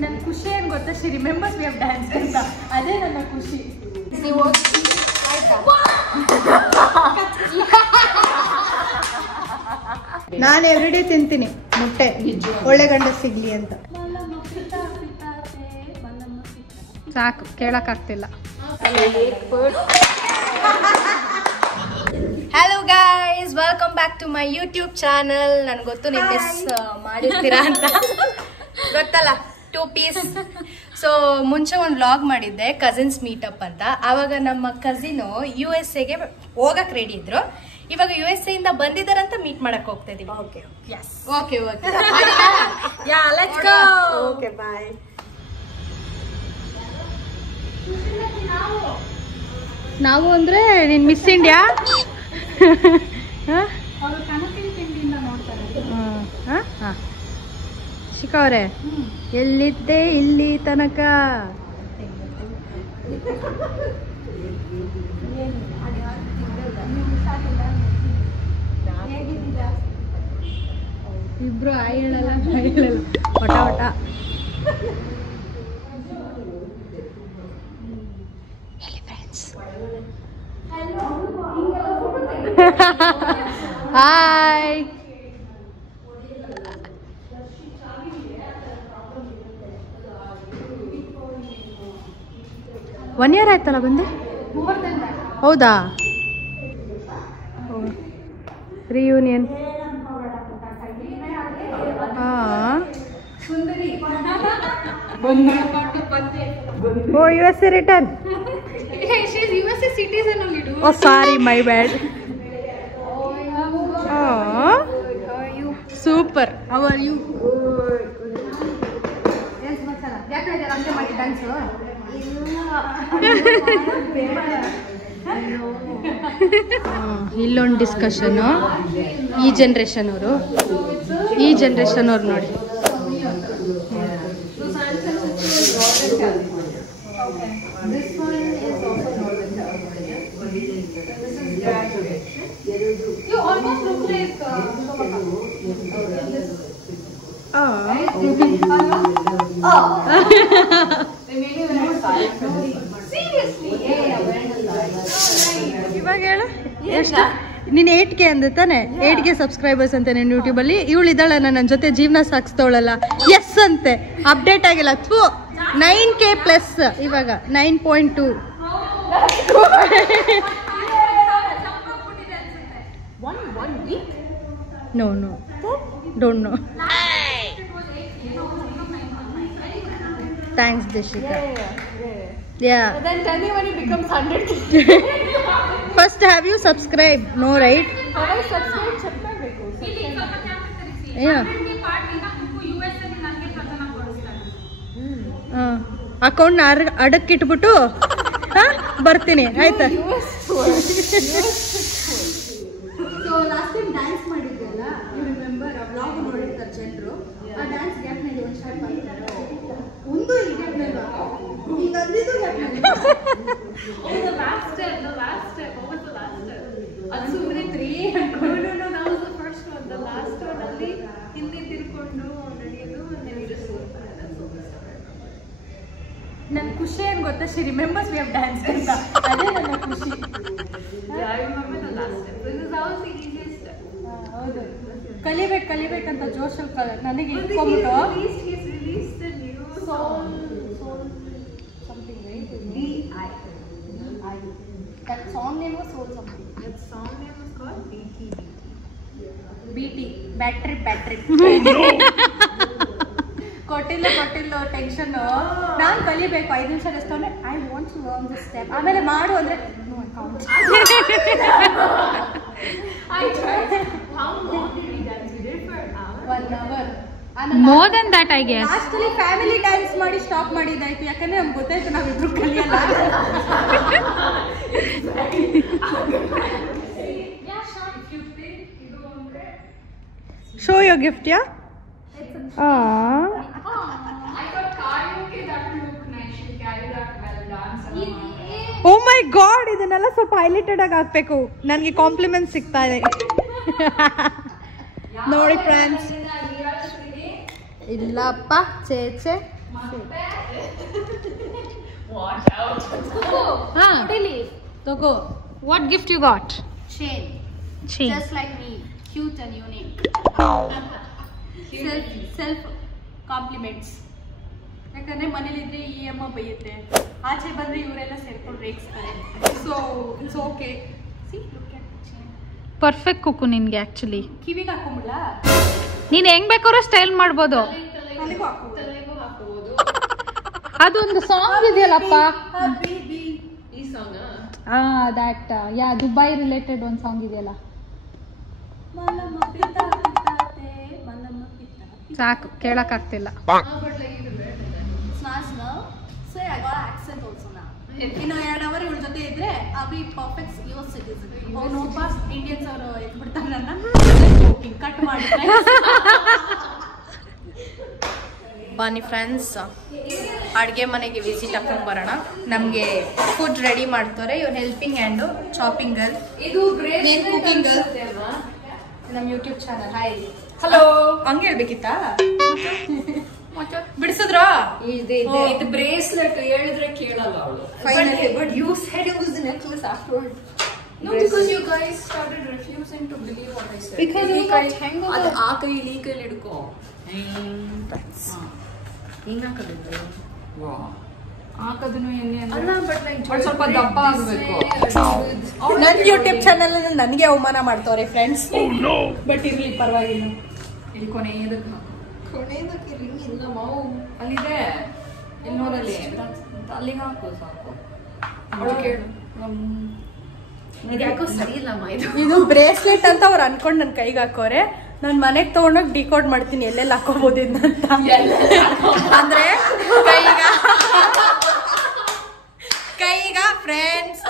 ನನ್ನ ಖುಷಿ ಏನು ಗೊತ್ತಾ, she remembers we have dance ಅಂತ, ಅದೇ ನನ್ನ ಖುಷಿ. ನೀವು ಆಯ್ತಾ? ನಾನು ಎವ್ರಿಡೇ ತಿಂತೀನಿ ಮೊಟ್ಟೆ, ಒಳ್ಳೆ ಗಂಡ ಸಿಗ್ಲಿ ಅಂತ. ಸಾಕು, ಕೇಳಕ್ಕಾಗ್ತಿಲ್ಲ. Hello guys, welcome back to my YouTube channel. ನನ್ಗೆ ಗೊತ್ತು ನೀವು ಮಿಸ್ ಮಾಡಿರ್ತೀರಾ ಅಂತ ಗೊತ್ತಲ್ಲ, 2 ಪೀಸ್. ಸೊ ಮುಂಚೆ ಒಂದು ವ್ಲಾಗ್ ಮಾಡಿದ್ದೆ ಕಸಿನ್ಸ್ ಮೀಟಪ್ ಅಂತ. ಆವಾಗ ನಮ್ಮ ಕಸಿನು USA ಹೋಗಕ್ ರೆಡಿ ಇದ್ರು. ಇವಾಗ USA ಇಂದ ಬಂದಿದ್ದಾರಂತ ಮೀಟ್ ಮಾಡಕ್ ಹೋಗ್ತಾ ಇದೀವಿ. Okay okay okay yeah let's go. Okay by. ನಾವು ಅಂದ್ರೆ ನೀನ್ ಮಿಸ್ ಇಂಡಿಯಾ. ಶಿಖಾ ಅವರೇ, ಎಲ್ಲಿದ್ದೆ ಇಲ್ಲಿ ತನಕ? ಇಬ್ರು ಆಯ್ ಹೇಳಲ್ಲ, ಒಟ ಒಟ. ಹಾಯ್. ಒನ್ ಇಯರ್ ಆಯ್ತಲ್ಲ ಬಂದೆ? ಹೌದಾ? Reunion. O USA return. USA citizen only, dude. Oh, sorry, my bad. How are you? Super. How are you? Yes, masala. ಯಾಕೆ ಅಂತೆ ಮಾಡಿ ಡ್ಯಾನ್ಸ್? ಇಲ್ಲೊಂದು ಡಿಸ್ಕಷನ್. ಈ ಜನ್ರೇಷನ್ ಅವರು ನೋಡಿ. This one is also Northern. This is graduate. You almost look like seriously. ಇವಾಗ ಹೇಳು, ಎಷ್ಟು? ನೀನು 8K ಅಂದ ತಾನೆ? 8K ಸಬ್ಸ್ಕ್ರೈಬರ್ಸ್ ಅಂತೆ ನೀನು ಯೂಟ್ಯೂಬಲ್ಲಿ. ಇವಳಿದ್ದಾಳ ನನ್ನ ಜೊತೆ ಜೀವನ ಸಾಗಿಸ್ತವಳಲ್ಲ, ಎಸ್ ಅಂತೆ. ಅಪ್ಡೇಟ್ ಆಗಿಲ್ಲ. 9K ಪ್ಲಸ್ ಇವಾಗ 9.2. No, don't know. Thanks, Dishika. Yeah. Then tell me when it becomes 100K. First, have you subscribed? No, right? Have I subscribed? Check my videos. Yeah. Account ಅಡಕ್ಕಿಟ್ಬಿಟ್ಟು ಬರ್ತೀನಿ, ಆಯ್ತಾ? So last time dance ಮಾಡಿದ್ರಲ್ಲ, you remember? ಆ vlog ನೋಡಿರ್ತಾರೆ ಜನರು. ಆ dance ಗ್ಯಾಪ್ನಲ್ಲಿ ಒಂದು start ಮಾಡಿದ್ದಾರೆ. ಒಂದು ಈ ಗ್ಯಾಪ್ನಲ್ಲ, ಈಗ ಅಂದಿದ್ದು ಗ್ಯಾಪ್ನಲ್ಲಿ. ಅದು ಸುಮ್ಮನೆ 3 ಅನ್ಕೊಂಡು ನಾವು first one. The last one ಅಲ್ಲಿ ಹಿಂದೆ ತಿರ್ಕೊಂಡು ನಡೆಯೋದು. ನನ್ನ ಖುಷಿ ಏನು ಗೊತ್ತಾ, she remembers we have dance ಅಂತ, ಅದೇ ನನ್ನ ಖುಷಿ. ಹೌದು, ಕಲಿಬೇಕಂತ ಜೋಶಲ್ಲಿ ನನಗೆ ಇಟ್ಕೊಂಡ್ಬಿಟ್ಟು that song name was Soul something. That song name was called BT. Battery. ಕೊಟ್ಟಿಲ್ಲ ಟೆನ್ಷನ್. ನಾನು ಕಲಿಬೇಕು 5 ನಿಮಿಷ ಅಷ್ಟೇ. I want to learn this step. ಆಮೇಲೆ ಮಾಡು ಅಂದ್ರೆ no I can't. I tried. How long did we dance? We did for an hour. 1 hour. More than that, I guess. ಲಾಸ್ಟಲ್ಲಿ family dance ಮಾಡಿ ಸ್ಟಾಪ್ ಮಾಡಿದ್ದಾಯ್ತು. ಯಾಕಂದ್ರೆ ನಮ್ಗೆ ಗೊತ್ತಾಯ್ತು ನಾವಿಬ್ರು ಕಲಿಯಲ್ಲ. Show your gift, yeah? I got karaoke that look nice. She carried that well dance. Oh my god, ಇದನ್ನೆಲ್ಲ ಸ್ವಲ್ಪ highlighted ಆಗಿ ಹಾಕ್ಬೇಕು. ನನಗೆ ಕಾಂಪ್ಲಿಮೆಂಟ್ ಸಿಗ್ತಾ ಇದೆ ನೋಡಿ ಫ್ರೆಂಡ್ಸ್. ಇಲ್ಲಪ್ಪ ಚೇಚೆ ತಗೋ. What gift you got? Chain. Just like me, cute and unique. Self compliments. ಯಾಕಂದ್ರೆ ಮನೇಲಿದ್ರೆ ಈ ಅಮ್ಮ ಬೈಯುತ್ತೆ, ಆಚೆ ಬಂದ್ರೆ ಇವರೆಲ್ಲ ಸೇರ್ಕೊಂಡು ರೇಗಿಸ್ತಾರೆ. So it's okay. See look at chain. Perfect ಕುಕ್ಕು ನಿನ್ಗೆ ಆಕ್ಚುಲಿ. ಕಿವಿಗೆ ಹಾಕೊಂಬಿಡ್ಲಾ? ನೀನ್ ಹೆಂಗ್ ಬೇಕಾದ್ರೂ ಸ್ಟೈಲ್ ಮಾಡ್ಬೋದು. ತಲೆಗೂ ಹಾಕೋಬಹುದು. ಅದೊಂದು ಸಾಂಗ್ ಇದೆಯಲ್ಲಪ್ಪ, ಈ song that yeah Dubai related ಒಂದು ಸಾಂಗ್ ಇದೆಯಲ್ಲ, ಸಾಕು ಕೇಳಕ್ ಆಗ್ತಿಲ್ಲ. ಇನ್ನು 2 ಅವರ್ ಇವಳ ಜೊತೆ ಇದ್ರೆ ಅಭಿ ಪರ್ಫೆಕ್ಟ್ ಯುವರ್ ಸಿಟಿಸನ್. ಅವನೊಬ್ಬ ಇಂಡಿಯನ್ಸ್ ಅವರು ಎದ್ಬಿಡ್ತಾರೆ ನನ್ನ ಕಟ್ ಮಾಡಿ. ಬನ್ನಿ ಫ್ರೆಂಡ್ಸ್, ಅಡುಗೆ ಮನೆಗೆ ವಿಸಿಟ್ ಹಾಕೊಂಡು ಬರೋಣ. ನಮಗೆ ಫುಡ್ ರೆಡಿ ಮಾಡ್ತಾರೆ. ಇವ್ರು ಹೆಲ್ಪಿಂಗ್ ಹ್ಯಾಂಡು, ಚಾಪಿಂಗ್ ಗರ್ಲ್, ಇದು ಮೇನ್ ಕುಕಿಂಗ್ ಗರ್ಲ್. ನಮ್ಮ ಯೂಟ್ಯೂಬ್ ಚಾನಲ್. Hi, hello. ಹಂಗೆ ಹೇಳ್ಬೇಕಿತ್ತಾ? ಬಿಡಿಸಿದ್ರಾ? ಇದು ಬ್ರೇಸ್ಲೆಟ್ ಹೇಳಿದ್ರೆ ಕೇಳಲ್ಲ ಅವಳು. Finally, but you said it was the necklace afterwards. No, because you guys started refusing to believe what I said. Because you got tangled. ಅದು ಆ ಕೈಲಿ ಈ ಕೈಲಿ ಹಿಡ್ಕೋ. ಹಿಂಗ್ ಹಾಕೋದಿತ್ತು. ಹಾಕೋದನ್ನು ಎಣ್ಣೆ ಅಲ್ಲ, ಬಟ್ ಲೈಕ್ ಸ್ವಲ್ಪ ದಪ್ಪ ಆಗ್ಬೇಕು. ನನ್ನ ಯೂಟ್ಯೂಬ್ ಚಾನಲ್ ನನಗೆ ಅವಮಾನ ಮಾಡ್ತವ್ರೆ ಫ್ರೆಂಡ್ಸ್. ಬಟ್ ಇರ್ಲಿ, ಪರವಾಗಿಲ್ಲ. ಇಲ್ಲಿ ಕೊನೆಯದಕ್ಕೆ ಇಲ್ಲ ಮಾವು ಅಲ್ಲಿದೆ, ಇಲ್ಲಿ ನೋಡಲ್ಲಿ ಅಲ್ಲಿಗೆ ಹಾಕು ಸಾಕು. ಯಾಕೋ ಸರಿ ಇಲ್ಲಮ್ಮ ಇದು ಬ್ರೇಸ್ಲೆಟ್ ಅಂತ ಅವ್ರು ಅನ್ಕೊಂಡ್ ನನ್ ಕೈಗೆ ಹಾಕೋರೆ. ನಾನ್ ಮನೆಗ್ ತಗೊಂಡೋಗಿ ಡಿಕೋಡ್ ಮಾಡ್ತೀನಿ ಎಲ್ಲೆಲ್ಲ ಹಾಕೋಬಹುದು ಅಂತ. ಅಂದ್ರೆ ಕೈಗ ಫ್ರೆಂಡ್ಸ್,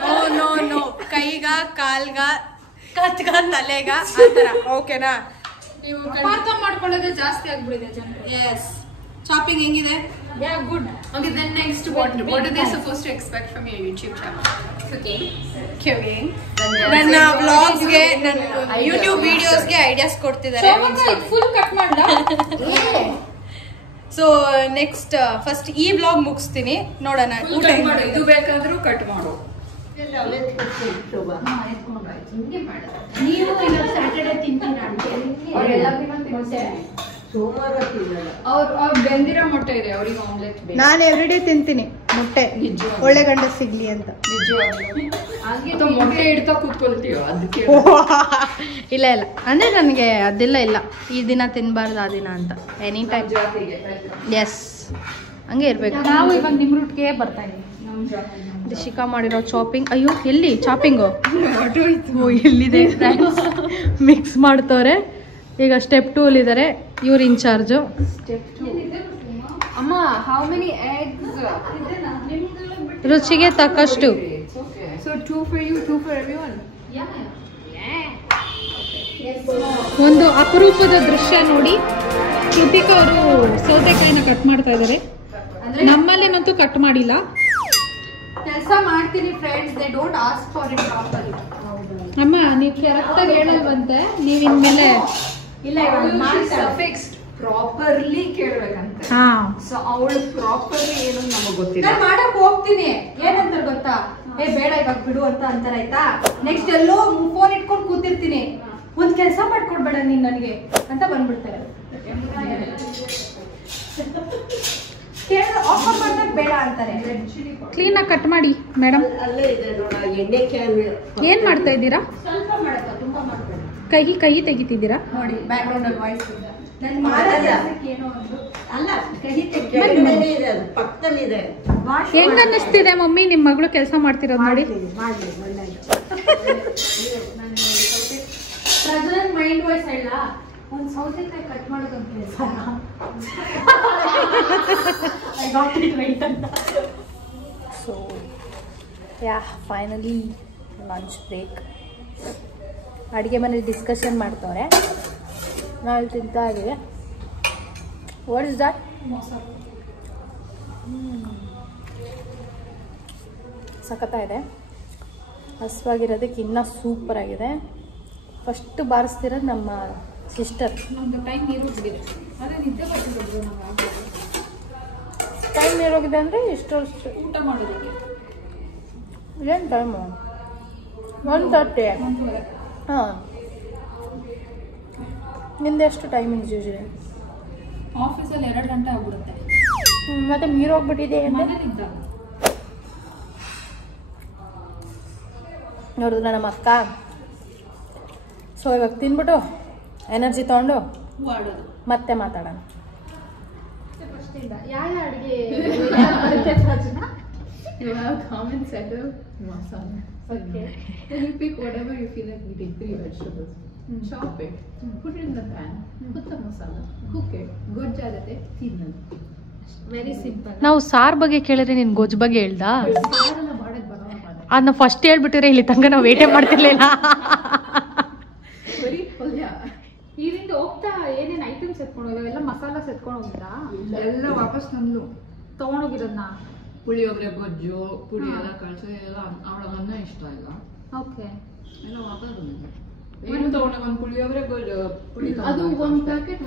ನೋ ನೋ ನೋ, ಕೈಗ ಕಾಲ್ಗ ಕತ್ಗ ತಲೆಗ ಆತರ. ಓಕೆನಾ? ನೀವು ಅರ್ಥ ಮಾಡ್ಕೊಳ್ಳೋದೇ ಜಾಸ್ತಿ ಆಗ್ಬಿಡಿದೆ ಜನರು. ಎಸ್. ಶಾಪಿಂಗ್ ಹೆಂಗಿದೆ? Yeah good. Okay, then next what are they supposed to expect from your YouTube channel? Cooking. ನನ್ನ ವ್ಲಾಗ್ಸ್ಗೆ, ನನ್ನ ಯೂಟ್ಯೂಬ್ ವಿಡಿಯೋಸ್ಗೆ ಐಡಿಯಾಸ್ ಕೊಡ್ತಿದ್ದಾರೆ. ಫುಲ್ ಕಟ್ ಮಾಡ್ಲಾ? ಸೊ ನೆಕ್ಸ್ಟ್ ಫಸ್ಟ್ ಈ ವ್ಲಾಗ್ ಮುಗಿಸ್ತೀನಿ, ನೋಡೋಣ. ಊಟ ಇದು ಬೇಕಾದ್ರೂ ಕಟ್ ಮಾಡು. ನೀವು ಇವತ್ತು ಸ್ಯಾಟರ್ಡೆ ತಿಂತೀರಾ? ಅವ್ರು ಬೆಂದಿರೋ ಮೊಟ್ಟೆ ಇದೆ, ಅವ್ರಿಗೆ ಆಮ್ಲೆಟ್ ಬೇಕು. ನಾನು ಎವ್ರಿಡೇ ತಿಂತೀನಿ ಮೊಟ್ಟೆ, ಒಳ್ಳೆ ಗಂಡ ಸಿಗ್ಲಿ ಅಂತ. ನಿಜವಾಗ್ಲೂ ಮೊಟ್ಟೆ ಇಡ್ತಾ ಕೂತ್ಕೊಳ್ತೀವ ಅದಕ್ಕೆ. ಇಲ್ಲ ಇಲ್ಲ, ಅಂದ್ರೆ ನನಗೆ ಅದೆಲ್ಲ ಇಲ್ಲ, ಈ ದಿನ ತಿನ್ಬಾರ್ದು ಆ ದಿನ ಅಂತ. Any time. ಎಸ್, ಹಂಗೆ ಇರ್ಬೇಕು. ನಾವು ಇವಾಗ ನಿಮ್ ರೂಟ್ಗೆ ಬರ್ತಾ ಇದೀವಿ. ದಿಶಿಕಾ ಮಾಡಿರೋ ಚಾಪಿಂಗ್. ಅಯ್ಯೋ, ಎಲ್ಲಿ ಚಾಪಿಂಗು? ಓ, ಎಲ್ಲಿದೆ ಫ್ರೆಂಡ್ಸ್? ಮಿಕ್ಸ್ ಮಾಡ್ತವ್ರೆ. ಈಗ ಸ್ಟೆಪ್ 2 ಇದ್ದಾರೆ, ಇವ್ರು ಇನ್ಚಾರ್ಜು. ಅಮ್ಮ, how many eggs? ರುಚಿಗೆ ತಕ್ಕಷ್ಟು. So 2 for you, 2 for everyone. ಒಂದು ಅಪರೂಪದ ದೃಶ್ಯ ನೋಡಿ. ಕೃತಿಕಾ ಅವರು ಸೌತೆಕಾಯಿನ ಕಟ್ ಮಾಡ್ತಾ ಇದ್ದಾರೆ. ನಮ್ಮಲ್ಲೇನಂತೂ ಕಟ್ ಮಾಡಿಲ್ಲ. ಕೆಲಸ ಮಾಡ್ತೀನಿ friends, they don't ask for it properly. ಅಮ್ಮ, ನೀವು ಕರೆಕ್ಟಾಗಿ ಹೇಳಲ್ವಂತೆ. ನೀವು ಇನ್ಮೇಲೆ ಇಲ್ಲ, ಫಿಕ್ಸ್ಡ್ ಪ್ರಾಪರ್ಲಿ ಕೇಳ್ಬೇಕಂತೆ. ಹಾ, ಸೊ ಅವಳು ಪ್ರಾಪರ್ಲಿ ಏನು ನಮಗೆ ಗೊತ್ತಿಲ್ಲ. ನಾನು ಮಾಡಕ್ ಹೋಗ್ತೀನಿ, ಏನಂತ ಗೊತ್ತಾ? ಬೇಡ ಇವಾಗ ಬಿಡು ಅಂತ ಅಂತಾರ, ಆಯ್ತಾ? ನೆಕ್ಸ್ಟ್ ಎಲ್ಲೋ ಫೋನ್ ಇಟ್ಕೊಂಡು ಕೂತಿರ್ತೀನಿ, ಒಂದ್ ಕೆಲಸ ಮಾಡ್ಕೊಡ್ಬೇಡ ನೀನ್ ನನಗೆ ಅಂತ ಬಂದ್ಬಿಡ್ತಾರೆ. ಆಫರ್ ಮಾಡಿದಾಗ ಬೇಡ ಅಂತಾರೆ. ಕ್ಲೀನಾಗಿ ಕಟ್ ಮಾಡಿ ಮೇಡಮ್. ಅಲ್ಲೇ ಇದೆ ನೋಡ, ಎಣ್ಣೆ ಕ್ಯಾನ್. ಏನ್ ಮಾಡ್ತಾ ಇದ್ದೀರಾ? ಸ್ವಲ್ಪ ಮಾಡಕ್ಕ, ತುಂಬಾ ಮಾಡ್ಬೇಡ. ಕೈ ತೆಗಿತಿದ್ದೀರಾ? ನೋಡಿ ಬ್ಯಾಕ್ ಗ್ರೌಂಡ್ ಅಲ್ಲಿ ವಾಯ್ಸ್ ನನ್ ಏನೋ ಒಂದು ಅಲ್ಲ, ಕಹಿ ಕೆಳಗಡೆನೇ ಇದೆ, ಅದು ಪಕ್ಕದಲ್ಲಿದೆ. ಹೆಂಗ್ ಅನ್ನಿಸ್ತಿದೆ ಮಮ್ಮಿ ನಿಮ್ ಮಗಳು ಕೆಲಸ ಮಾಡ್ತಿರೋದು ನೋಡಿ? ಪ್ರೆಸೆಂಟ್ ಮೈಂಡ್ ವಾಯ್ಸ್ ಹೇಳ, ಒಂದ್ ಸೌತೆಕಾಯಿ ಕಟ್ ಮಾಡೋದಂತ ಐ ಗಾಟ್ ಇಟ್ ರೈಟ್ ಅಂತ. So ya, finally lunch break. ಅಡುಗೆ ಮನೆ ಡಿಸ್ಕಷನ್ ಮಾಡ್ತವ್ರೆ, ನಾಳೆ ತಿಂತಾ ಇದ್ದೀವಿ. What is that? ಸಖತ್ತಾಗಿದೆ. ಹಸುವಾಗಿರೋದಕ್ಕೆ ಇನ್ನೂ ಸೂಪರಾಗಿದೆ. ಫಸ್ಟ್ ಬಾರಿಸ್ತಿರೋದು ನಮ್ಮ ಸಿಸ್ಟರ್ ನಮ್ದು ಟೈಮ್ ನೀರೋಗಿದೆ. ಅದೇ ನಿದ್ದೆ ಬರ್ತಿದ್ರು ನಮ್ಗೆ ಟೈಮ್ ನೀರೋಗಿದೆ ಅಂದರೆ ಇಷ್ಟು ಊಟ ಮಾಡೋದಕ್ಕೆ. ಏನು ಟೈಮು 1:30. ಹಾಂ, ನಿಂದೆಷ್ಟು ಟೈಮಿಂಗ್ಸ್ ಯೂಶಲಿ? ಆಫೀಸಲ್ಲಿ 2 ಗಂಟೆ ಆಗ್ಬಿಡುತ್ತೆ. ಮತ್ತೆ ಮೀರೋಗ್ಬಿಟ್ಟಿದೆ ಅಂದರೆ ಮನೇಲಿದ್ದಾಗ ನೋಡಿದ್ರೆ ನಮ್ಮ ಅಕ್ಕ. ಸೊ ಇವಾಗ ತಿನ್ಬಿಟ್ಟು ಎನರ್ಜಿ ತೊಗೊಂಡು ಆಡೋದು. ಮತ್ತೆ ಮಾತಾಡೋಣ. ಯಾವ ಅಡುಗೆ ಬರುತ್ತೆ ಪ್ರಜ್ನ? You have common set of masala. Okay. Then you pick whatever you feel like eating, 3 vegetables. Chop it, put it in the pan, put the masala, cook it. Gojja agate, ತಿನ್ನೋದು. Very simple. ನಾವು sir ಬಗ್ಗೆ ಕೇಳಿದ್ರೆ ನೀನು ಗೊಜ್ಜು ಬಗ್ಗೆ ಹೇಳ್ದ? ಸಾರೆಲ್ಲ ಮಾಡೋದು ಬರೋಣ. ಅದನ್ನ ಫಸ್ಟ್ ಹೇಳ್ಬಿಟ್ಟಿದ್ರೆ ಇಲ್ಲಿ ತನಕ ನಾವು ವೇಟೇ ಮಾಡ್ತಿರ್ಲಿಲ್ಲ. ಬರೀ ಪಲ್ಯ ಇದರಿಂದ ಹೋಗ್ತಾ ಏನೇನು ಐಟಮ್ಸ್ ಎತ್ಕೊಂಡು ಹೋಗಿಲ್ಲ, ಎಲ್ಲ ಮಸಾಲಾಸ್ ಎತ್ಕೊಂಡು ಹೋಗಿದ್ರಾ? ಎಲ್ಲ ವಾಪಸ್ ತಂದ್ಲು. ತೊಗೊಂಡೋಗಿರೋದನ್ನ? ಪುಳಿಯೋಗರೆ ಗೊಜ್ಜು ಪುಡಿ ಎಲ್ಲ ಕಳ್ಸಿ ಎಲ್ಲ ಅವಳಗನ್ನ ಇಷ್ಟ ಇಲ್ಲ. ಓಕೆ. ಎಲ್ಲ ವಾಪಸ್ ಬಂದಿದ್ದೆ. ಏನು ತಗೊಂಡೆ? ಒಂದು ಪುಳಿಯೋಗರೆ ಗೊಜ್ಜು ಪುಡಿ ಅದು ಒಂದು ಪ್ಯಾಕೆಟ್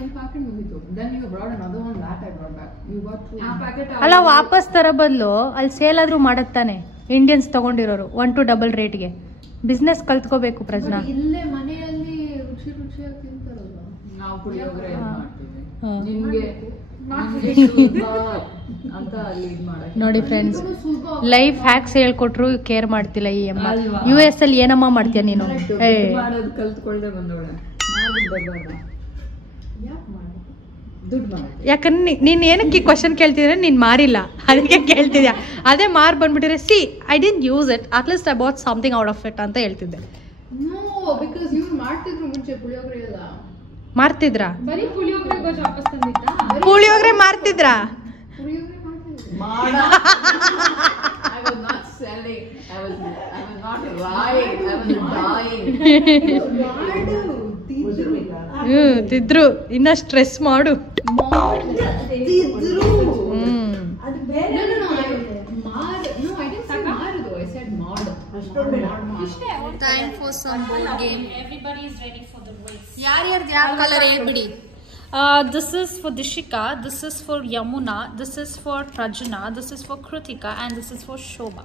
ಮುಗಿತು. Then you brought another one that I brought back. You got 2. ಆ ಪ್ಯಾಕೆಟ್ ಅಲ್ಲ, ವಾಪಸ್ ತರ ಬದಲು ಅಲ್ಲಿ ಸೇಲ್ ಆದ್ರೂ ಮಾಡತ್ತಾನೆ ಇಂಡಿಯನ್ಸ್ ತಗೊಂಡಿರೋರು 1 to double ರೇಟ್ಗೆ. ಬಿಸ್ನೆಸ್ ಕಲ್ತ್ಕೋಬೇಕು ಪ್ರಜ್ನಾ. ಇಲ್ಲೇ ಮನೆಯಲ್ಲಿ ರುಚಿಯಾಗಿ ತಿಂತಾರಲ್ಲ. ನಾವು ಪುಳಿಯೋಗರೆ ಮಾಡ್ತೀವಿ. ನಿಮ್ಗೆ ಅಂತ ಅಲ್ಲಿ ಮಾಡಕ್ಕೆ ನೋಡಿ ಫ್ರೆಂಡ್ಸ್, ಲೈಫ್ ಹ್ಯಾಕ್ಸ್ ಹೇಳ್ಕೊಟ್ರು ಕೇರ್ ಮಾಡ್ತಿಲ್ಲ ಈ ಅಮ್ಮ. US ಅಲ್ಲಿ ಏನಮ್ಮ ಮಾಡ್ತೀಯ ನೀನು? ಮಾಡೋದು ಕಲ್ತ್ಕೊಳ್ಳದೆ ಬಂದವಳೆ. ಮಾಡ್ಬಿಟ್ಟು ಬರ್ಬಾರ್ದ? ಯಾಕೆ ಮಾಡಿ ದುಡ್ಡು ಮಾಡಿ? ಯಾಕಂದ್ರೆ ನೀನ್ ಏನಕ್ಕೆ ಕ್ವಶನ್ ಕೇಳ್ತಿದ್ರೆ ನೀನ್ ಮಾರಿಲ್ಲ, ಅದಕ್ಕೆ ಕೇಳ್ತಿದ್ಯಾ. ಅದೇ ಮಾರ್ ಬಂದ್ಬಿಟ್ಟಿದ್ರೆ see I didn't use it, at least I bought something out of it ಅಂತ ಹೇಳ್ತಿದ್ದೆ. ನೋ, ಬಿಕಾಸ್ ಇವ್ರು ಮಾಡ್ತಿದ್ರು ಮುಂಚೆ ಪುಳಿಯೋಗರೆ ಎಲ್ಲ. ಮಾರ್ತಿದ್ರಾ? ಬರೀ ಪುಳಿಯೋಗರೆ ಗೊಜ್ಜು ವಾಪಸ್ ತಂದಿದ್ದ? ಪುಳಿಯೋಗರೆ ಮಾರ್ತಿದ್ರಾ? ಪುಳಿಯೋಗರೆ ಮಾಡ್ತಿದ್ರು. I was not selling. I was not lying. I was dying. ತಿದ್ರು ಇನ್ನ ಸ್ಟ್ರೆಸ್ ಮಾಡು. ಅದು ಬೇರೆ. I didn't say ಮಾರುದು. I said ಮಾಡು. Time for some board game. Everybody is ready for the race. ಯಾರ್ಯಾರ್ದು ಯಾವ ಕಲರ್ ಹೇಳ್ಬಿಡಿ. This is for Dishika, this is for Yamuna, this is for Prajna, this is for Krutika, and this is for Shobha.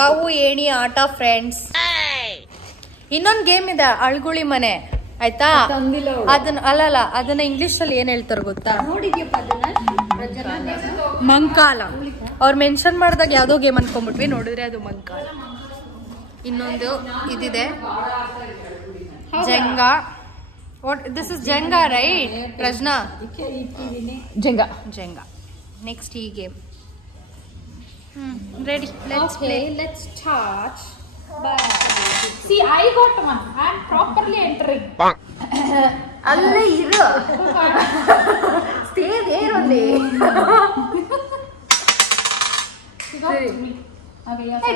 ಆವು ಏಣಿ ಆಟ friends. ಇನ್ನೊಂದು game ಇದೆ, ಅಳ್ಗುಳಿ ಮನೆ, ಆಯ್ತಾ? ಅದನ್ನ ಅದನ್ನ ಇಂಗ್ಲಿಷ್ ಅಲ್ಲಿ ಏನ್ ಹೇಳ್ತಾರೆ ಗೊತ್ತಾ? ನೋಡಿದ್ಯಪ್ಪ ಅದನ್ನ? ಮಂಕಾಲ. ಅವ್ರು ಮೆನ್ಷನ್ ಮಾಡಿದಾಗ ಯಾವ್ದೋ ಗೇಮ್ ಅನ್ಕೊಂಡ್ಬಿಟ್ವಿ, ನೋಡಿದ್ರೆ ಅದು ಮಂಕಾಲ. ಇನ್ನೊಂದು ಇದಿದೆ Jenga. What this is Jenga right Prajna? Jenga. Next ಈ game. Ready, let's play. Let's start. See, I got one. I am properly entering. ಅಲ್ಲೇ ಇರು, ಸ್ಟೇ ದೇರ್ ಓನ್ಲಿ.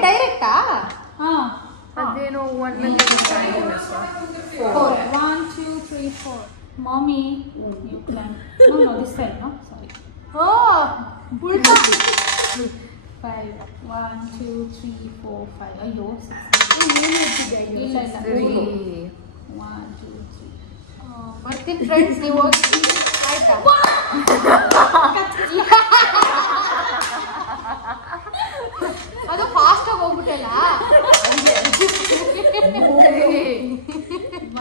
ಡೈರೆಕ್ಟಾ? ಅದೇನೋ 1 4. 1, 2, 3, 4. Mommy, you plan. No, this side, no? Sorry. ಉಲ್ಟಾ. 5. 1, 2, 3, 4, 5. ಅಯ್ಯೋ, 6. ಇಲ್ಲ. 1, 2, 3. ಬರ್ತೀನಿ friends, ನೀವು ಹೋಗಿ ಆಯ್ತಾ? ಅದು ಫಾಸ್ಟ್ ಆಗಿ ಹೋಗ್ಬಿಟ್ಟಲ್ಲ.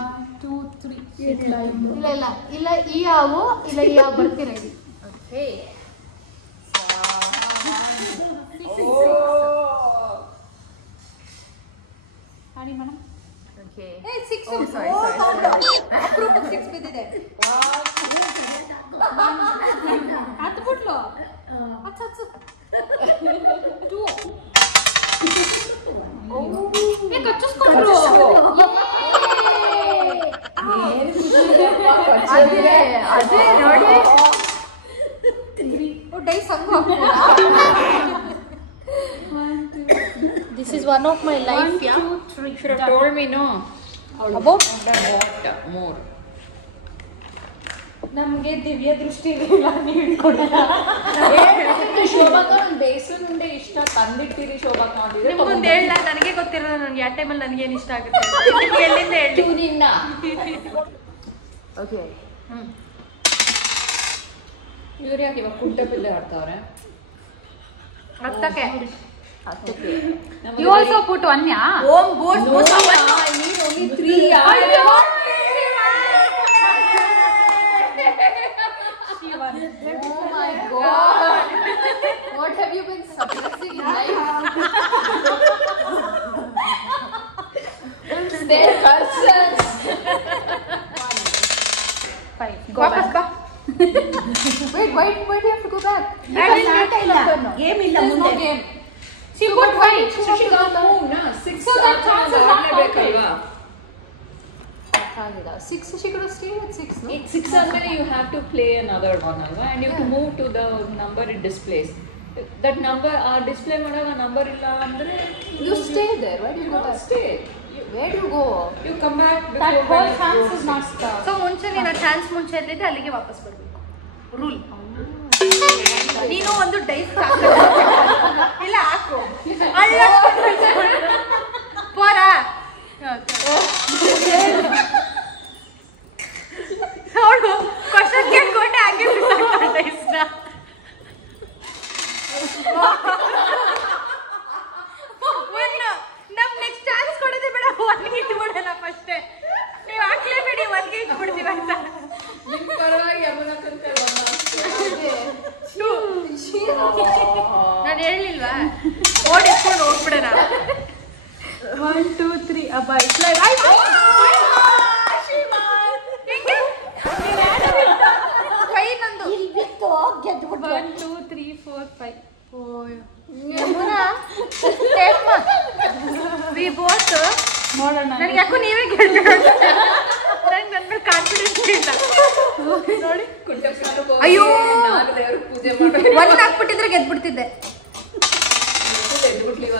1, 2, 3. ಇಲ್ಲ ಈ ಯಾವು ಇಲ್ಲ ಈ ಯಾವ ಬರ್ತೀರ ಇಲ್ಲಿ. Hari madam. ಅಪರೂಪಕ್ಕೆ 6 ಬಿದ್ದಿದೆ. ಹತ್ತು ಬಿಟ್ಲು. ಹತ್ತು. 2. ಕಚ್ಚಿಸ್ಕೊಂಡ್ರು. ಅದೇ ನೋಡಿ, ಡೈ ಸಂಘ. This is one of my life. 1, 2, 3. Should have told me no. About More. ನಮ್ಗೆ ದಿವ್ಯ ದೃಷ್ಟಿ ಇಲ್ಲ, ನೀವು ಶೋಭಾಕ ಒಂದು ಬೇಸನ್ ಉಂಡೆ ಇಷ್ಟ ತಂದಿಟ್ಟಿರಿ ಶೋಭಾಕ ಅಂದಿದ್ರೆ ಮುಂದೆ ಹೇಳ, ನನಗೆ ಗೊತ್ತಿರೋದು ನನಗೆ ಯಾವ ಟೈಮಲ್ಲಿ ನನಗೇನು ಇಷ್ಟ ಆಗುತ್ತೆ ಎಲ್ಲಿಂದ ಹೇಳಿ. ಓಕೆ ಇವ್ರು ಯಾಕೆ ಇವಾಗ ಕುಡ್ಡ ಬಿಲ್ಲೆ ಆಡ್ತಾವ್ರೆ? ಹತ್ತಕ್ಕೆ You also put one, yeah? Om Bose Bose only 3 Oh my god! What have you been suppressing in life? Their curses. 5. Go back. Wait, why do you have to go back? Game ಇಲ್ಲ There's no ಮುಂದೆ. game. She put 5. She got move, na? 6 So that chance is not ಆಗ್ಲೇಬೇಕಲ್ವಾ? 6 she could have stayed with 6, no? 6 ಆದ್ಮೇಲೆ you have to play another one alva, and you have to move to the number it displays. That number display ಮಾಡಾಗ number ಇಲ್ಲ ಅಂದ್ರೆ you stay there. Why do you go back? Stay. Where do you go? You come back. That whole chance is not stuck. So ಮುಂಚೆ ನೀನು chance ಮುಂಚೆ ಇರ್ಲಿದ್ರೆ ಅಲ್ಲಿಗೆ ವಾಪಸ್ ಬರ್ಬೇಕು. Rule. ನೀನು ಒಂದು ಡೈಸ್ ಇಲ್ಲ ಹಾಕು ಪೋರಾ ನೋಡು ಕ್ವಶನ್ ಕೇಳ್ಕೊಂಡೆ ಹಂಗೆ ಡೈಸ್ನ. ನಮ್ ನೆಕ್ಸ್ಟ್ ಚಾನ್ಸ್ ಕೊಡೋದೇ ಬೇಡ, ಒನ್ಗೆ ಇಟ್ಬಿಡೋಣ ಫಸ್ಟೇ. ನೀವು ಹಾಕ್ಲೇಬೇಡಿ, ಒನ್ಗೆ ಇಟ್ಬಿಡ್ತೀವಿ ಅಂತ. ನಾನು ಹೇಳಿಲ್ವಾ, ಓಡಿ ಎತ್ಕೊಂಡು ಹೋಗ್ಬಿಡೋಣ. 1 2 3 ಅಬ್ಬಾಯ್ ನಂದು. 1 2 3 4 5. ವಿ ಬೋತ್ ನೋಡೋಣ. ನನಗೆ ಯಾಕೋ ನೀವೇ ಕೇಳ್ತೀರ, ನಂಗೆ ನನ್ನ ಮೇಲೆ ಕಾನ್ಫಿಡೆನ್ಸ್ ಇಲ್ಲ. ನೋಡಿ ಅಯ್ಯೋ ಪೂಜೆ ಮಾಡಿ ಒಂದು ಹಾಕ್ಬಿಟ್ಟಿದ್ರೆ ಗೆದ್ಬಿಡ್ತಿದ್ದೆ.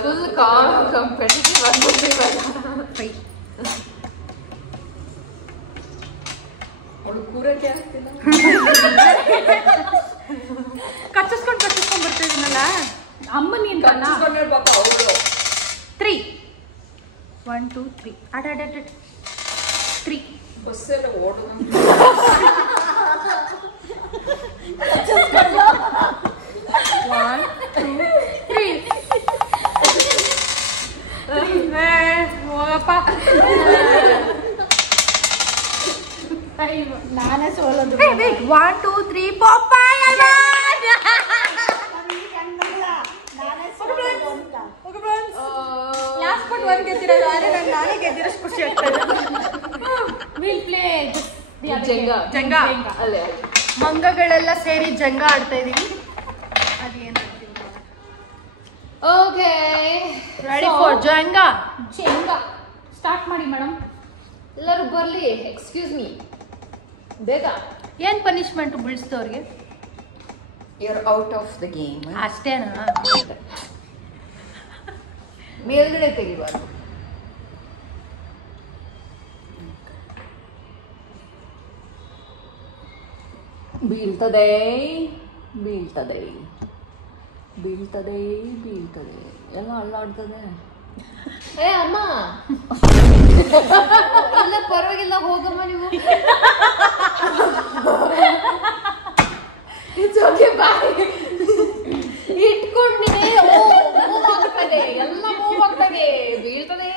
Full competitive ಆಗ್ಬಿಟ್ಟಿವಲ್ಲ. ಅವಳು ಕೂರಕ್ಕೆ ಆಗ್ತಿಲ್ಲ. ಕಚ್ಚಿಸ್ಕೊಂಡು ಬರ್ತಿದ್ದೀನಲ್ಲ. ಅಮ್ಮ ನೀನ್ ಕಚ್ಚಿಸ್ಕೊಂಡಿರ್ಬೇಕು ಅವಳು. 3 1 2 3 ಆಡ 3 ಬಸ್ಸೆಲ್ಲ ಓಡೋದು. 1 2 3 ಹೋಗಪ್ಪ. ನಾನೇ ಸೋಲೋದು. 1 2 3 ಪಪ್ಪಾಯ. ಲಾಸ್ಟ್ ಬಟ್ 1 ಗೆದ್ದಿರೋದು, ಆದರೆ ನಾನೇ ಗೆದ್ದಿರೋಷ್ಟು ಖುಷಿ ಆಗ್ತದೆ. We'll play ಜಂಗ ಅಲ್ಲೇ ಮಂಗಗಳೆಲ್ಲ ಸೇರಿ ಜಂಗ ಆಡ್ತಾ ಇದೀವಿ. ಅದೇನು okay ready for Jenga. Start ಮಾಡಿ ಮೇಡಮ್. ಎಲ್ಲರೂ ಬರ್ಲಿ. ಎಕ್ಸ್ಕ್ಯೂಸ್ ಮೀ, ಬೇಗ. ಏನ್ ಪನಿಷ್ಮೆಂಟ್ ಬೀಳಿಸ್ತವ್ರಿಗೆ? You are out of the game. ಅಷ್ಟೇನಾ? ಮೇಲ್ಗಡೆ ತೆಗಿಬಾರ್ದು. ಬೀಳ್ತದೆ ಬೀಳ್ತದೆ ಬೀಳ್ತದೆ ಬೀಳ್ತದೆ ಎಲ್ಲ ಅಲ್ಲಾಡ್ತದೆ. ಏ ಅಮ್ಮ, ಇಲ್ಲ ಪರವಾಗಿಲ್ಲ, ಹೋಗಮ್ಮ ನೀವು. ಇಟ್ಕೊಂಡಿದೆ. ಮೂವ್ ಆಗ್ತದೆ, ಎಲ್ಲ ಮೂವ್ ಆಗ್ತದೆ, ಬೀಳ್ತದೆ.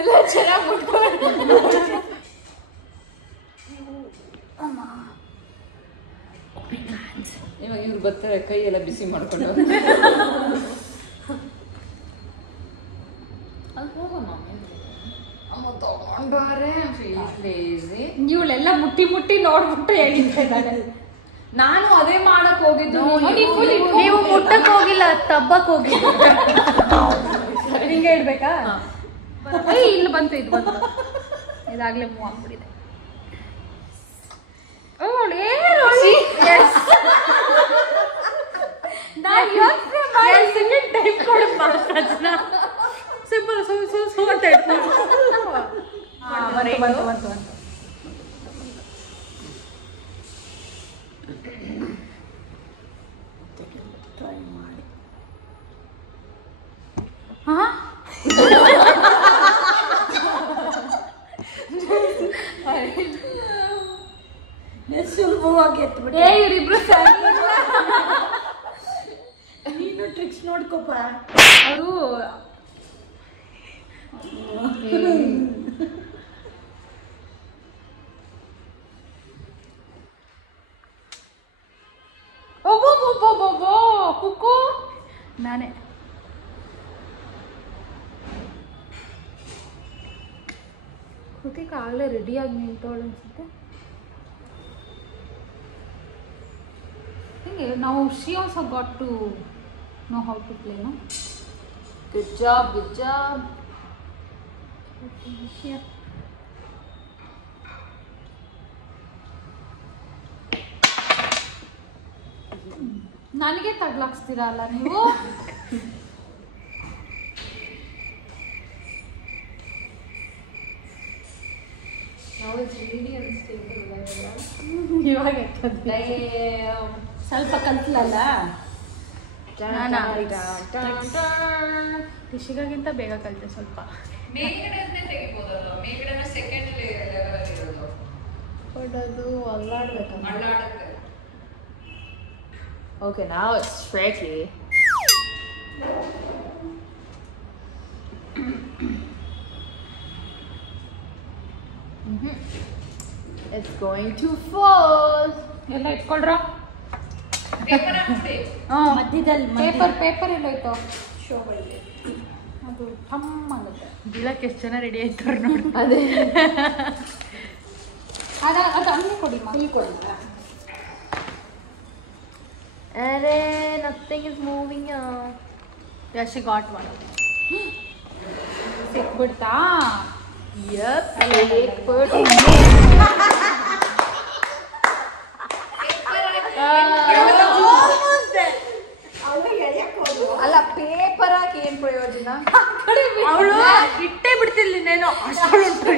ಎಲ್ಲ ಚೆನ್ನಾಗಿ ಬಿಟ್ಕೊಂಡು ಇವಾಗ ಇವ್ರು ಬರ್ತಾರೆ, ಕೈ ಎಲ್ಲ ಬಿಸಿ ಮಾಡ್ಕೊಂಡು. ಇವಳೆಲ್ಲ ಮುಟ್ಟಿ ಮುಟ್ಟಿ ನೋಡ್ಬಿಟ್ಟು ಹೇಳಿದ್ದೆ ನಾನು. ನಾನು ಅದೇ ಮಾಡಕ್ ಹೋಗಿದ್ದು. ನೀವು ಮುಟ್ಟಕ್ ಹೋಗಿಲ್ಲ, ತಬ್ಬಕ್ ಹೋಗಿದ್ದು. ಹಿಂಗೆ ಇಡ್ಬೇಕಾ? ಇಲ್ಲಿ ಬಂತು, ಇದು ಬಂತು, ಇದಾಗ್ಲೇ ಮೂವ್ ಆಗ್ಬಿಟ್ಟಿದೆ. ಸಿಂಪಲ್ ಸು ಅಂತ ಬಂತು. ಸುಲಭವಾಗಿ ಎತ್ಬಿಟ್ಟೆ. ಇವರಿಬ್ರು ನೀನು ಟ್ರಿಕ್ಸ್ ನೋಡ್ಕೋಪ. ಅವರು ಕುಕ್ಕು ನಾನೇ ಕೃತಿಕ ಆಗಲೇ ರೆಡಿಯಾಗಿ ನಿಂತವಳು ಅನ್ಸುತ್ತೆ. ಹಿಂಗೆ ನಾವು she also got to know how to play. No Good job, good job. ನನಗೆ ತಗ್ಲಾಕ್ಸ್ತೀರಲ್ಲ ನೀವು. ಇವಾಗ ಸ್ವಲ್ಪ ಕಲ್ತ್ಲಲ್ಲ. ಟಿಶಿಗಾಗಿಂತ ಬೇಗ ಕಲಿತೆ ಸ್ವಲ್ಪ. ಹೊಡೋದು ಅಲ್ಲಾಡ್ಬೇಕಲ್ಲ. Okay, now it's tricky. It's going to fall. ಎಲ್ಲ ಇಟ್ಕೊಳ್ರ. ಮಧ್ಯದಲ್ಲಿ ಪೇಪರ್ ಎಲ್ಲ ಇತ್ತು. ಅದು ಥಮ್ ಆಗುತ್ತೆ. ಬೀಳಕ್ಕೆ ಎಷ್ಟು ಜನ ರೆಡಿ ಆಯ್ತಾರೆ ನೋಡಿ. ಅದೇ ಅದು ಅನ್ನ ಕೊಡಿ ಕೊಡಿ. ಅರೆ nothing is moving. Yeah, she got one. ಸಿಕ್ಬಿಡ್ತಾ? Yep. ಅಲ್ಲ ಪೇಪರ್ ಹಾಕಿ ಏನ್ ಪ್ರಯೋಜನ? ಅವಳು ಇಟ್ಟೇ ಬಿಡ್ತಿರ್ಲಿನೇನೋ ಅಷ್ಟು ಉಂಟು.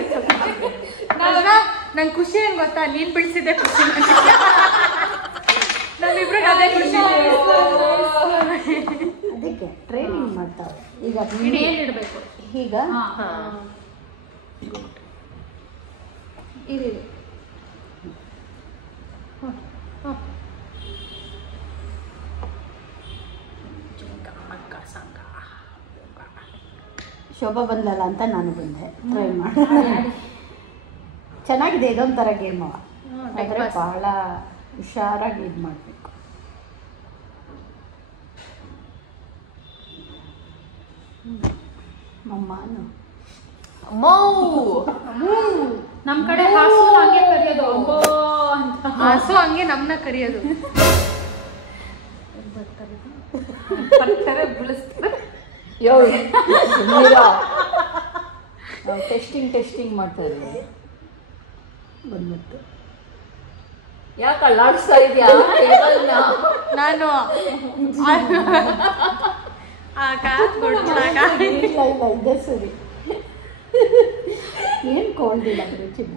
ನಂಗೆ ಖುಷಿ ಏನ್ ಗೊತ್ತಾ, ನೀನ್ ಬಿಡಿಸಿದ್ದೆ ಖುಷಿ. ನಮ್ಮಿಬ್ರಿಗೆ ಅದೇ ಖುಷಿ. ಅದಕ್ಕೆ ಟ್ರೈನಿಂಗ್ ಮಾಡ್ತಾವೆ. ಈಗ ಇಡಬೇಕು ಈಗ ಇರಿ. ಶೋಭಾ ಬಂದಲ್ಲ ಅಂತ ನಾನು ಬಂದೆ ಟ್ರೈ ಮಾಡಿ. ಚೆನ್ನಾಗಿದೆ, ಇದೊಂಥರ ಗೇಮು. ಆದರೆ ಭಾಳ ಹುಷಾರಾಗಿ ಇದು ಮಾಡಬೇಕು. ಮಮ್ಮನು ನಮ್ಮ ಕಡೆ ಹಾಸು ಹಂಗೆ ಕರೆಯೋದು ಅಮ್ಮೋ ಅಂತ. ಹಾಸು ಹಂಗೆ ನಮ್ಮನ್ನ ಕರೆಯೋದು. ಬರ್ತಾರೆ ಬಿಳಿಸ್ತಾರೆ. ಟೆಸ್ಟಿಂಗ್ ಮಾಡ್ತಾರೆ. ಬಂದ್ಬಿಟ್ಟು ಯಾಕೆ ಅಲ್ಲಾಡಿಸ್ತಾ ಇದೆಯಾ ಟೇಬಲ್ನ? ನಾನು ಇಲ್ಲ ಇದೇ ಸರಿ. ಏನು ಕೋಲ್ಡ್ ಇಲ್ಲ ಚಿನ್ನ.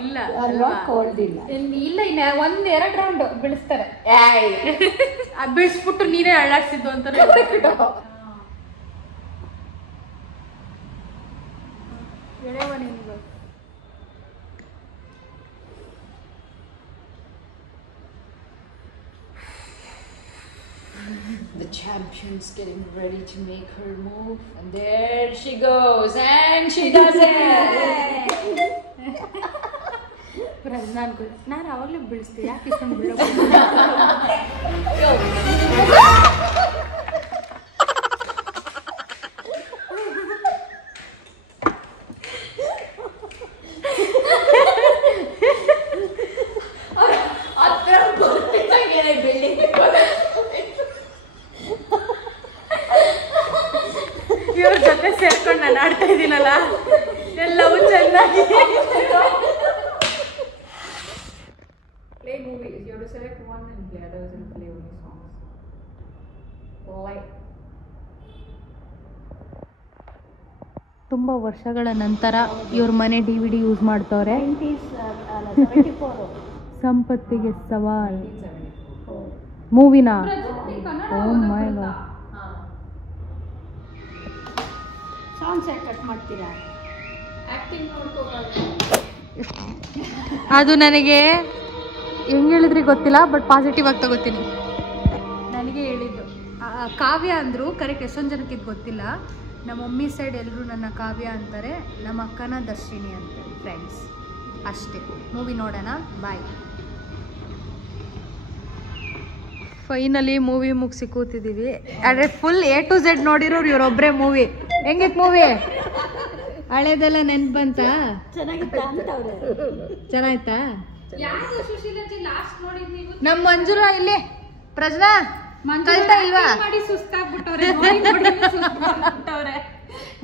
ಇಲ್ಲ ಅಲ್ವಾ? ಕೋಲ್ಡ್ ಇಲ್ಲ. ಇಲ್ಲ ಇನ್ನ 1-2 ರೌಂಡ್ ಬಿಡಿಸ್ತಾರೆ. ಬಿಡಿಸ್ಬಿಟ್ಟು ನೀನೇ ಅಳ್ಳಾಡ್ಸಿದ್ದು ಅಂತ. The champion's getting ready to make her move, and there she goes, and she does it. ನಾನು ಅವಾಗಲೇ ಬಿಡಿಸ್ತೀನಿ, ಯಾಕೆ ಇಷ್ಟೊಂದು ಬಿಡೋ. ಇವ್ರ ಜೊತೆ ಸೇರ್ಕೊಂಡು ನಾನು ಆಡ್ತಾ ಇದ್ದೀನಲ್ಲ, ಎಲ್ಲವೂ ಚೆನ್ನಾಗಿ. Play movies. You have to select one and play others and play only songs. Like. ತುಂಬ ವರ್ಷಗಳ ನಂತರ ಇವ್ರ ಮನೆ DVD ಯೂಸ್ ಮಾಡ್ತವ್ರೆ. ಸಂಪತ್ತಿಗೆ ಸವಾಲ್ ಮೂವಿನ. ಓ ಮೈ ಗಾಡ್. ಸಾಂಗ್ಸ್ ಯಾಕೆ ಕಟ್ ಮಾಡ್ತೀರಾ? Acting ನೋಡ್ಕೋಬಾರ್ದು. ಅದು ನನಗೆ ಹೆಂಗೆ ಹೇಳಿದ್ರಿ ಗೊತ್ತಿಲ್ಲ, ಬಟ್ ಪಾಸಿಟಿವ್ ಆಗಿ ತಗೋತೀನಿ. ನನಗೆ ಹೇಳಿದ್ದು ಕಾವ್ಯ ಅಂದರು, ಕರೆಕ್ಟ್ ಎಷ್ಟೊಂದು ಜನಕ್ಕೆ ಇದು ಗೊತ್ತಿಲ್ಲ. ನಮ್ಮ ಮಮ್ಮಿ ಸೈಡ್ ಎಲ್ಲರೂ ನನ್ನ ಕಾವ್ಯ ಅಂತಾರೆ, ನಮ್ಮ ಅಕ್ಕನ ದರ್ಶಿನಿ ಅಂತಾರೆ. ಫ್ರೆಂಡ್ಸ್ ಅಷ್ಟೇ. ಮೂವಿ ನೋಡೋಣ, ಬಾಯ್. ಫೈನಲಿ ಮೂವಿ ಮುಗಿಸಿ ಕೂತಿದ್ದೀವಿ. ಆದರೆ ಫುಲ್ A to Z ನೋಡಿರೋರು ಇವರೊಬ್ಬರೇ ಮೂವಿ. ಹೆಂಗಿತ್ತು ಮೂವಿ? ಹಳೇದೆಲ್ಲ ನೆನ್ಪು ಬಂತಾ? ಚೆನ್ನಾಯ್ತಾ? ನಮ್ಮ ಮಂಜುರಾ ಇಲ್ಲಿ ಪ್ರಜ್ನಾ ಕಲ್ತಾ ಇಲ್ವಾ?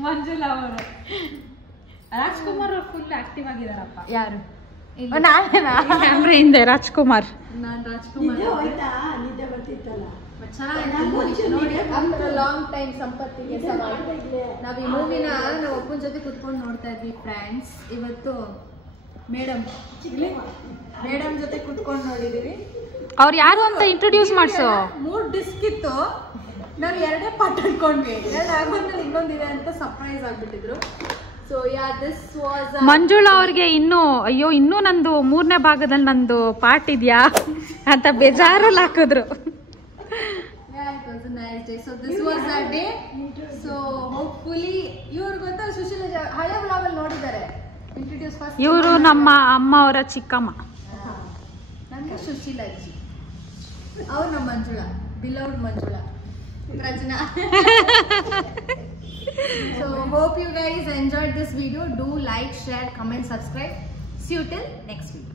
ಮಂಜುಳಾ ಅವರು ರಾಜ್ಕುಮಾರ್ ಅವ್ರು ಫುಲ್ ಆಕ್ಟಿವ್ ಆಗಿದಾರಪ್ಪ. ಯಾರು? ನಾನೇನಾ? ಕ್ಯಾಮ್ರಾ ಹಿಂದೆ ರಾಜ್ಕುಮಾರ್. ನಾನು ರಾಜ್ಕುಮಾರ್. ಲಾಂಗ್ ಟೈಮ್ ಸಂಪತ್ತಿಗೆ ನಾವು ಈ ಮೂವಿನ ನಾವು ಒಬ್ಬನ ಜೊತೆ ಕುತ್ಕೊಂಡು ನೋಡ್ತಾ ಇದ್ವಿ ಫ್ರೆಂಡ್ಸ್. ಇವತ್ತು ಮೇಡಮ್ ಜೊತೆ ಕುತ್ಕೊಂಡು ನೋಡಿದೀವಿ. ಅವ್ರು ಯಾರು ಅಂತ ಇಂಟ್ರೊಡ್ಯೂಸ್ ಮಾಡ್ಸೋ. 3 ಡಿಸ್ಕ್ ಇತ್ತು, ನಾವು 2 ಪಾರ್ಟ್ ಅನ್ಕೊಂಡ್ವಿ. 2 ಆಗೋದ್ಮೇಲೆ ಇನ್ನೊಂದಿದೆ ಅಂತ ಸರ್ಪ್ರೈಸ್ ಆಗ್ಬಿಟ್ಟಿದ್ರು. So yeah this was Manjula ಅವ್ರಿಗೆ ಇನ್ನೂ ನಂದು 3ನೇ ಭಾಗದಲ್ಲಿ ನಂದು ಪಾರ್ಟ್ ಇದೆಯಾ ಅಂತ ಬೇಜಾರಲ್ಲಿ ಹಾಕಿದ್ರು. nice day. So this was that day. So hopefully ಇವ್ರಿಗೆ ಗೊತ್ತಾ ಸುಶೀಲಾ ಹಳೆ ವ್ಲಾಗ್ ಅಲ್ಲಿ ನೋಡಿದ್ದಾರೆ. ಇಂಟ್ರೊಡ್ಯೂಸ್ ಫಸ್ಟ್ ಇವರು ನಮ್ಮ ಅಮ್ಮ ಅವರ ಚಿಕ್ಕಮ್ಮ. ನಂಗೆ ಸುಶೀಲಾ ಅಜ್ಜಿ, ಅವ್ರು ನಮ್ಮ Manjula, ಬಿಲವ್ಡ್ Manjula ಪ್ರಜ್ನಾ. So hope you guys enjoyed this video. Do like, share, comment, subscribe. See you till next video.